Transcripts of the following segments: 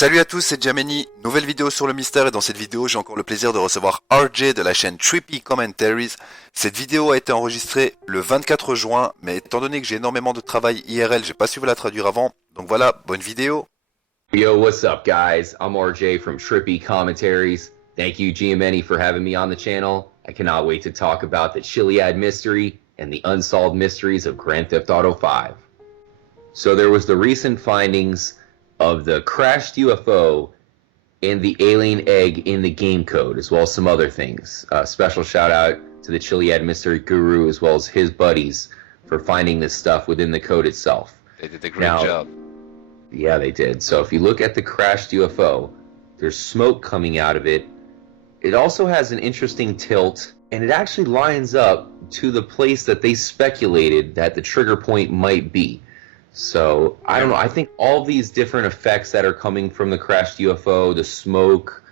Salut à tous, c'est Giameni, nouvelle vidéo sur le mystère et dans cette vidéo j'ai encore le plaisir de recevoir RJ de la chaîne TRIPPY COMMENTARIES. Cette vidéo a été enregistrée le 24 juin, mais étant donné que j'ai énormément de travail IRL, j'ai pas su vous la traduire avant, donc voilà, bonne vidéo. Yo, what's up guys? I'm RJ from TRIPPY Commentaries. Thank you Giameni for having me on the channel. I cannot wait to talk about the Chiliad mystery and the unsolved mysteries of Grand Theft Auto 5. So there was the recent findings of the crashed UFO and the alien egg in the game code, as well as some other things. Special shout out to the Chiliad mystery guru as well as his buddies for finding this stuff within the code itself. They did a great job. Yeah, they did. So if you look at the crashed UFO, there's smoke coming out of it. It also has an interesting tilt, and it actually lines up to the place that they speculated that the trigger point might be. So, I don't know, I think all these different effects that are coming from the crashed UFO, the smoke,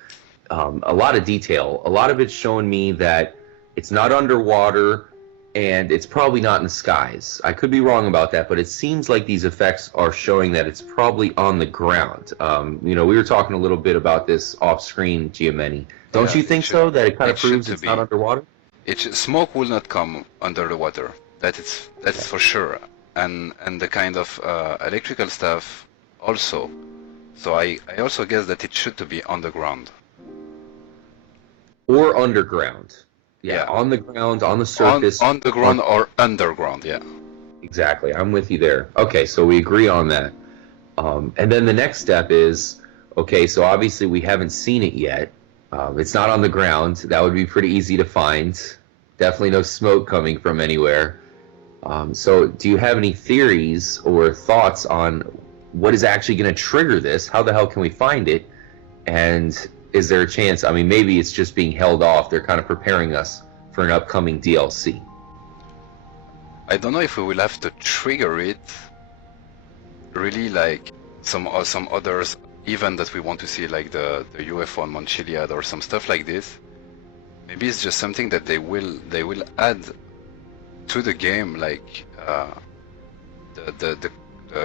a lot of detail, a lot of it's showing me that it's not underwater and it's probably not in the skies. I could be wrong about that, but it seems like these effects are showing that it's probably on the ground. You know, we were talking a little bit about this off screen, Giameni. Don't you think so, that it kind of proves it's not underwater? Smoke will not come under the water, that is for sure. And the kind of electrical stuff also. So I also guess that it should to be underground. Or underground. Yeah, on the ground, on the surface. On the ground or underground, yeah. Exactly, I'm with you there. Okay, so we agree on that. And then the next step is, okay, so obviously we haven't seen it yet. It's not on the ground. That would be pretty easy to find. Definitely no smoke coming from anywhere. So do you have any theories or thoughts on what is actually going to trigger this? How the hell can we find it? And is there a chance, I mean, maybe it's just being held off. They're kind of preparing us for an upcoming DLC. I don't know if we will have to trigger it. Really, like some others, even that we want to see, like the UFO on Mount Chiliad or some stuff like this. Maybe it's just something that they will add to the game, like the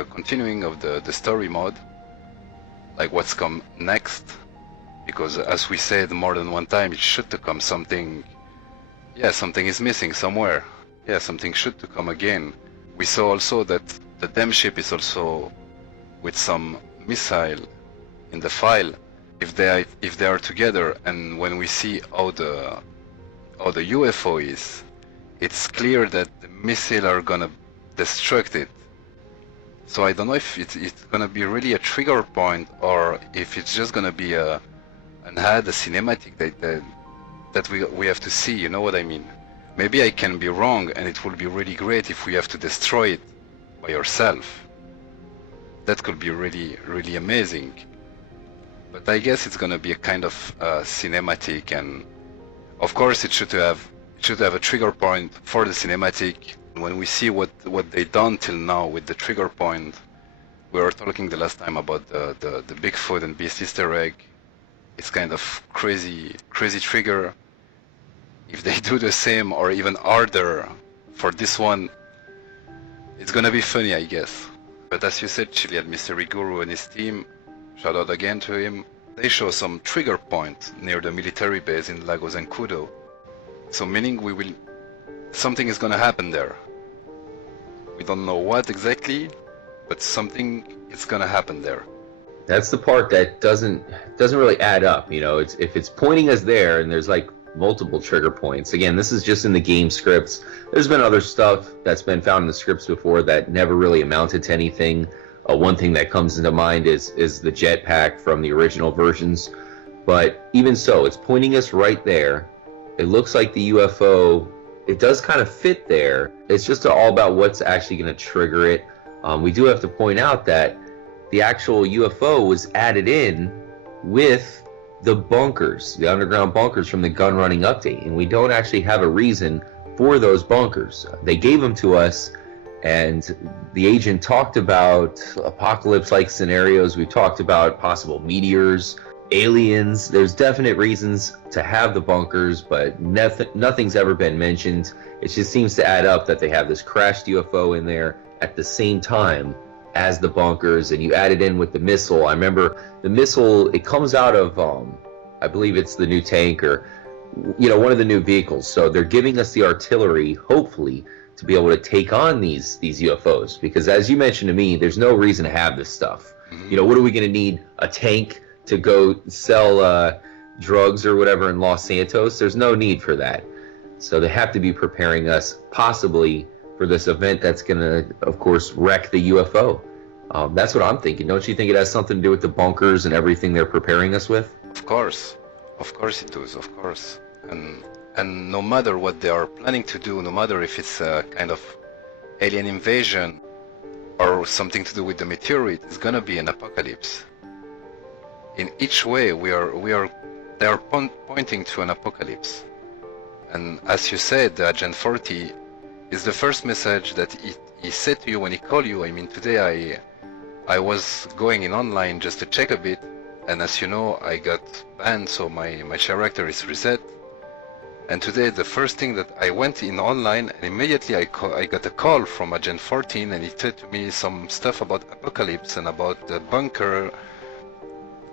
continuing of the story mode, like what's come next, because as we said more than one time, it should to come something. Yeah, something is missing somewhere. Yeah, something should to come again. We saw also that the damn ship is also with some missile in the file. If they are together, and when we see how the UFO is, it's clear that the missile are gonna destruct it. So I don't know if it's gonna be really a trigger point, or if it's just gonna be a cinematic that we have to see. You know what I mean? Maybe I can be wrong, and it will be really great if we have to destroy it by yourself. That could be really amazing. But I guess it's gonna be a kind of cinematic, and of course it should have a trigger point for the cinematic. When we see what they done till now with the trigger point, we were talking the last time about the Bigfoot and Beast Easter egg. It's kind of crazy trigger. If they do the same or even harder for this one, it's gonna be funny, I guess. But as you said, Chiliad Mystery Guru and his team, shout out again to him, they show some trigger point near the military base in Lagos and Kudo. So meaning something is gonna happen there. We don't know what exactly, but something is gonna happen there. That's the part that doesn't really add up. You know, if it's pointing us there and there's like multiple trigger points. Again, this is just in the game scripts. There's been other stuff that's been found in the scripts before that never really amounted to anything. One thing that comes into mind is the jetpack from the original versions. But even so, it's pointing us right there. It looks like the UFO, it does kind of fit there. It's just all about what's actually going to trigger it. We do have to point out that the actual UFO was added in with the bunkers, the underground bunkers from the Gunrunning update, and we don't actually have a reason for those bunkers. They gave them to us, and the agent talked about apocalypse-like scenarios. We talked about possible meteors, aliens. There's definite reasons to have the bunkers, but nothing's ever been mentioned. It just seems to add up that they have this crashed UFO in there at the same time as the bunkers, and you add it in with the missile. I remember the missile, it comes out of, I believe it's the new tank, or, you know, one of the new vehicles. So they're giving us the artillery, hopefully, to be able to take on these UFOs. Because as you mentioned to me, there's no reason to have this stuff. You know, what are we going to need? A tank to go sell drugs or whatever in Los Santos? There's no need for that. So they have to be preparing us possibly for this event that's going to, of course, wreck the UFO. That's what I'm thinking. Don't you think it has something to do with the bunkers and everything they're preparing us with? Of course it does, of course. And no matter what they are planning to do, no matter if it's a kind of alien invasion or something to do with the meteorite, it's gonna be an apocalypse. In each way, they are pointing to an apocalypse. And as you said, Agent 40 is the first message that he said to you when he called you. I mean, today I was going in online just to check a bit, and as you know, I got banned, so my character is reset. And today, the first thing that I went in online, and immediately I got a call from Agent 14, and he said to me some stuff about apocalypse and about the bunker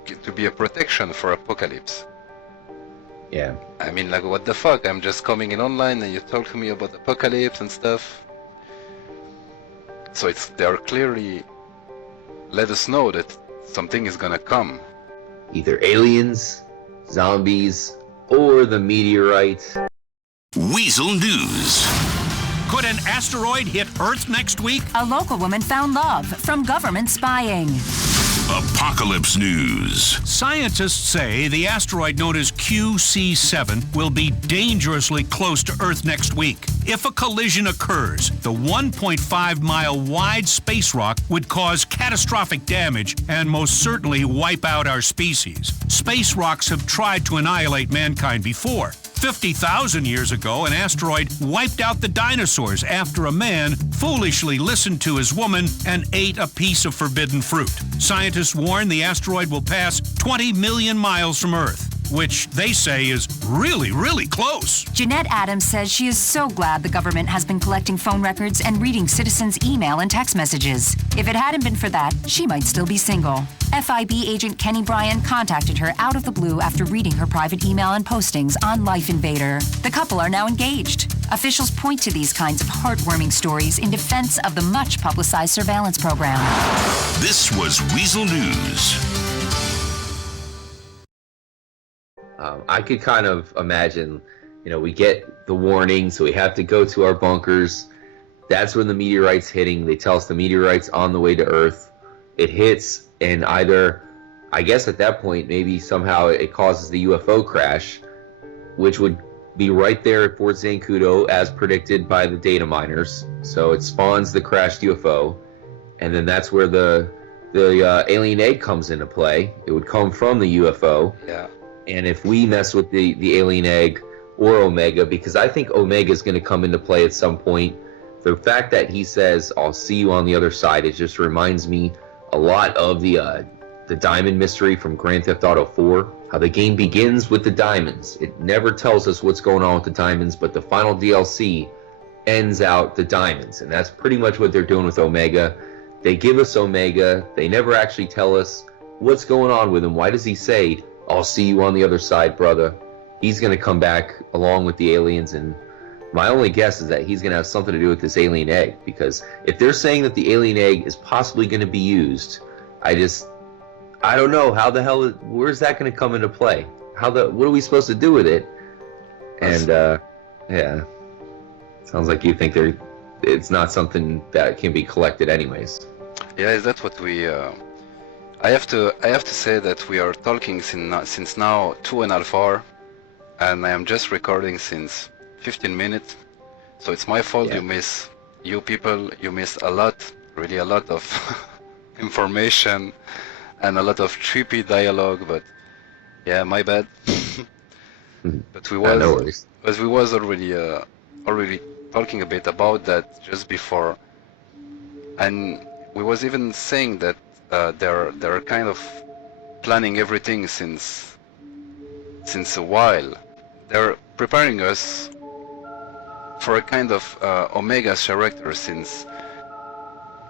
to be a protection for apocalypse. Yeah. I mean, like, what the fuck? I'm just coming in online and you talk to me about apocalypse and stuff. So they are clearly let us know that something is gonna come. Either aliens, zombies, or the meteorite. Weasel News. Could an asteroid hit Earth next week? A local woman found love from government spying. Apocalypse News. Scientists say the asteroid known as QC7 will be dangerously close to Earth next week. If a collision occurs, the 1.5-mile wide space rock would cause catastrophic damage and most certainly wipe out our species. Space rocks have tried to annihilate mankind before. 50,000 years ago, an asteroid wiped out the dinosaurs after a man foolishly listened to his woman and ate a piece of forbidden fruit. Scientists warn the asteroid will pass 20 million miles from Earth, which they say is really, really close. Jeanette Adams says she is so glad the government has been collecting phone records and reading citizens' email and text messages. If it hadn't been for that, she might still be single. FIB agent Kenny Bryan contacted her out of the blue after reading her private email and postings on Life Invader. The couple are now engaged. Officials point to these kinds of heartwarming stories in defense of the much-publicized surveillance program. This was Weasel News. I could kind of imagine, you know, we get the warning, so we have to go to our bunkers. That's when the meteorite's hitting. They tell us the meteorite's on the way to Earth. It hits, and either, I guess at that point, maybe somehow it causes the UFO crash, which would be right there at Fort Zancudo, as predicted by the data miners. So it spawns the crashed UFO, and then that's where the alien egg comes into play. It would come from the UFO. Yeah. And if we mess with the alien egg or Omega, because I think Omega is going to come into play at some point, the fact that he says, "I'll see you on the other side," it just reminds me a lot of the diamond mystery from Grand Theft Auto 4. How the game begins with the diamonds. It never tells us what's going on with the diamonds, but the final DLC ends out the diamonds. And that's pretty much what they're doing with Omega. They give us Omega. They never actually tell us what's going on with him. Why does he say, "I'll see you on the other side, brother"? He's going to come back along with the aliens, and my only guess is that he's going to have something to do with this alien egg, because if they're saying that the alien egg is possibly going to be used, I don't know how the hell, where's that going to come into play? What are we supposed to do with it? And, yeah, sounds like you think it's not something that can be collected anyways. Yeah, is that what we, I have to say that we are talking since now 2.5 hours, and I am just recording since 15 minutes, so it's my fault. Yeah. You miss a lot, really a lot of information and a lot of trippy dialogue, but yeah, my bad. But we was already talking a bit about that just before, and we was even saying that they're kind of planning everything since a while. They're preparing us for a kind of Omega's character, since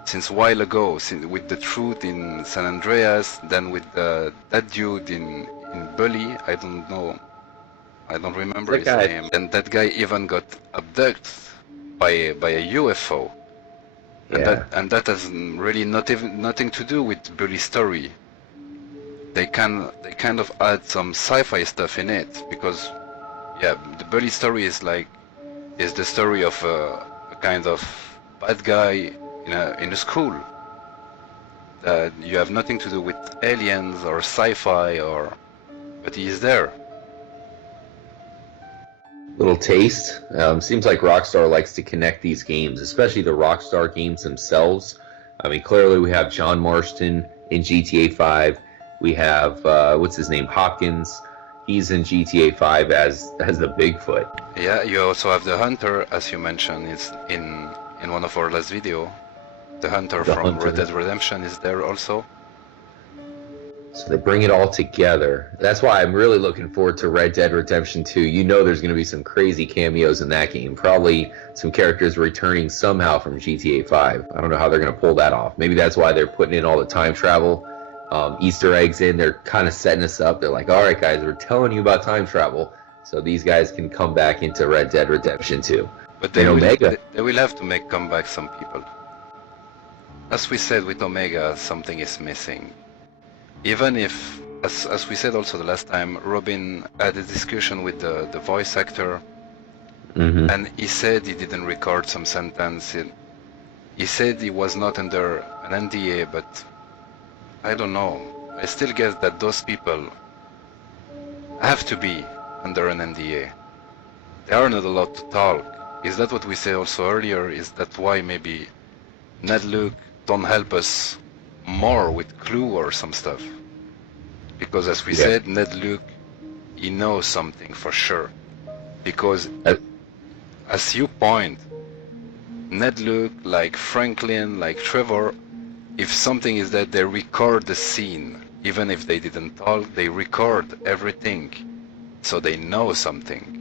since a while ago, with the truth in San Andreas, then with that dude in Bully, I don't know, I don't remember his name. And that guy even got abducted by a UFO. Yeah. And that has really nothing to do with Bully's story. They kind of add some sci-fi stuff in it, because yeah, the Bully story is the story of a kind of bad guy in a school. You have nothing to do with aliens or sci-fi, but he is there. Little taste. Seems like Rockstar likes to connect these games, especially the Rockstar games themselves. I mean, clearly we have John Marston in GTA 5. We have what's his name, Hopkins. He's in GTA 5 as the Bigfoot. Yeah, you also have the Hunter, as you mentioned, is in one of our last video. The Hunter from Red Dead Redemption is there also. So they bring it all together. That's why I'm really looking forward to Red Dead Redemption 2. You know there's going to be some crazy cameos in that game. Probably some characters returning somehow from GTA 5. I don't know how they're going to pull that off. Maybe that's why they're putting in all the time travel Easter eggs in. They're kind of setting us up. They're like, all right, guys, we're telling you about time travel, so these guys can come back into Red Dead Redemption 2. But they will have to make comeback some people. As we said with Omega, something is missing. Even if, as we said also the last time, Robin had a discussion with the voice actor, and he said he didn't record some sentence. He said he was not under an NDA, but I don't know. I still guess that those people have to be under an NDA. They are not allowed to talk. Is that what we said also earlier? Is that why maybe Ned Luke don't help us more with Clue or some stuff? Because as we said, Ned Luke, he knows something for sure. Because as you point, Ned Luke, like Franklin, like Trevor, if something is that they record the scene, even if they didn't talk, they record everything, so they know something.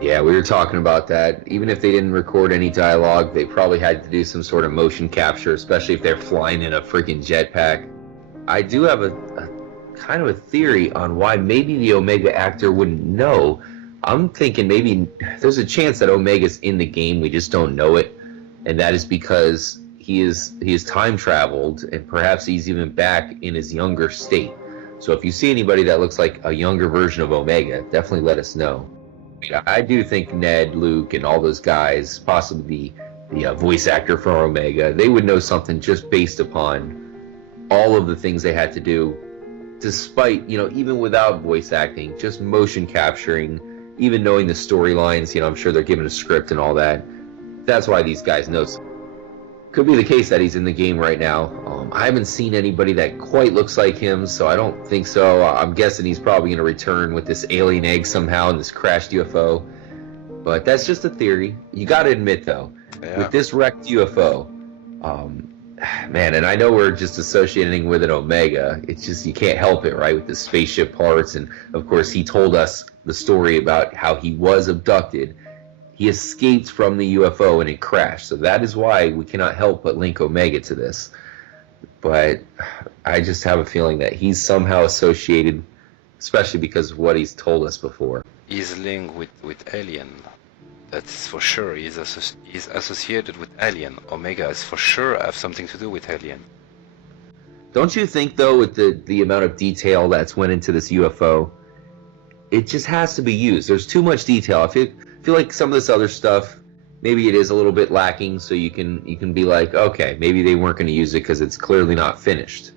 Yeah, we were talking about that. Even if they didn't record any dialogue, they probably had to do some sort of motion capture, especially if they're flying in a freaking jetpack. I do have a kind of a theory on why maybe the Omega actor wouldn't know. I'm thinking maybe there's a chance that Omega's in the game, we just don't know it, and that is because he is time traveled, and perhaps he's even back in his younger state. So if you see anybody that looks like a younger version of Omega, definitely let us know. I do think Ned, Luke, and all those guys, possibly the voice actor for Omega, they would know something just based upon all of the things they had to do, despite, even without voice acting, just motion capturing, even knowing the storylines. I'm sure they're given a script and all that. That's why these guys know something. Could be the case that he's in the game right now. I haven't seen anybody that quite looks like him, so I don't think so. I'm guessing he's probably going to return with this alien egg somehow in this crashed UFO. But that's just a theory. You got to admit, though, with this wrecked UFO, man, and I know we're just associating with an Omega. It's just you can't help it, right, with the spaceship parts. And, of course, he told us the story about how he was abducted. He escaped from the UFO and it crashed. So that is why we cannot help but link Omega to this. But I just have a feeling that he's somehow associated, especially because of what he's told us before. He's linked with Alien. That's for sure. He's associated with Alien. Omega is for sure have something to do with Alien. Don't you think, though, with the amount of detail that's went into this UFO, it just has to be used. There's too much detail. I feel like some of this other stuff, maybe it is a little bit lacking, so you can be like, okay, maybe they weren't going to use it because it's clearly not finished.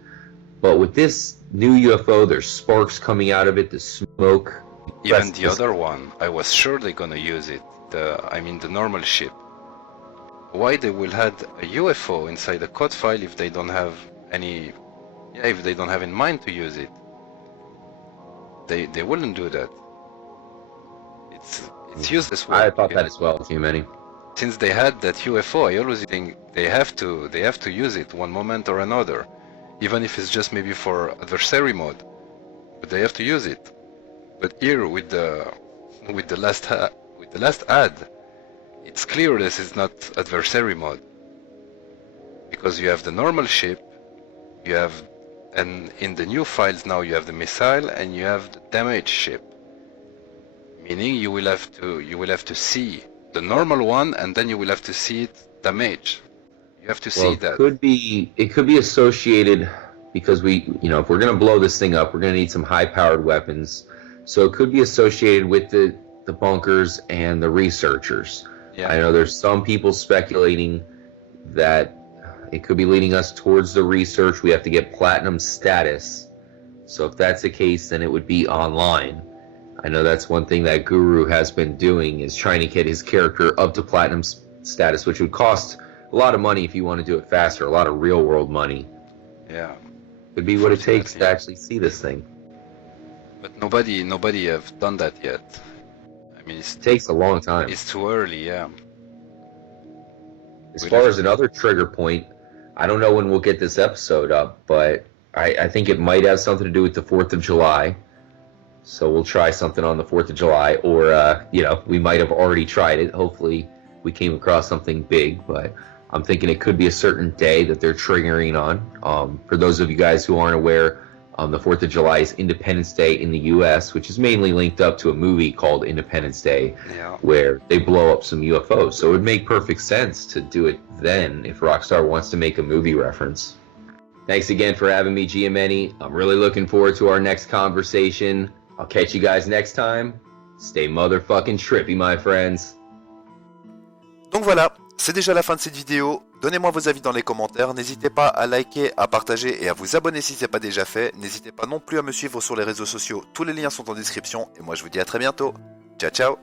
But with this new UFO, there's sparks coming out of it, the smoke. Even the other one, I was sure they're going to use it. The normal ship. Why they will have a UFO inside a code file if they don't have if they don't have in mind to use it? They wouldn't do that. It's useless work. I thought that as well, Giameni. Since they had that UFO, I always think they have to use it one moment or another, even if it's just maybe for adversary mode. But they have to use it. But here with the last ad, it's clear this is not adversary mode. because you have the normal ship, you have, and in the new files now you have the missile and you have the damaged ship. Meaning you will have to see the normal one and then you will have to see it damaged. You have to see that. It could be associated because if we're gonna blow this thing up, we're gonna need some high-powered weapons. So it could be associated with the bunkers and the researchers. Yeah. I know there's some people speculating that it could be leading us towards the research. We have to get platinum status. So if that's the case, then it would be online. I know that's one thing that Guru has been doing, is trying to get his character up to platinum status, which would cost a lot of money if you want to do it faster, a lot of real world money. Yeah. Could be what it takes to actually see this thing. But nobody have done that yet. I mean, It takes a long time. it's too early, yeah. As far as another trigger point, I don't know when we'll get this episode up, but I think it might have something to do with the 4th of July. So we'll try something on the 4th of July, or, we might have already tried it. Hopefully we came across something big, but I'm thinking it could be a certain day that they're triggering on. For those of you guys who aren't aware, the 4th of July is Independence Day in the U.S., which is mainly linked up to a movie called Independence Day, where they blow up some UFOs. So it would make perfect sense to do it then if Rockstar wants to make a movie reference. Thanks again for having me, Giameni. I'm really looking forward to our next conversation. I'll catch you guys next time. Stay motherfucking trippy, my friends. Donc voilà, c'est déjà la fin de cette vidéo. Donnez-moi vos avis dans les commentaires. N'hésitez pas à liker, à partager et à vous abonner si ce n'est pas déjà fait. N'hésitez pas non plus à me suivre sur les réseaux sociaux. Tous les liens sont en description. Et moi je vous dis à très bientôt. Ciao ciao.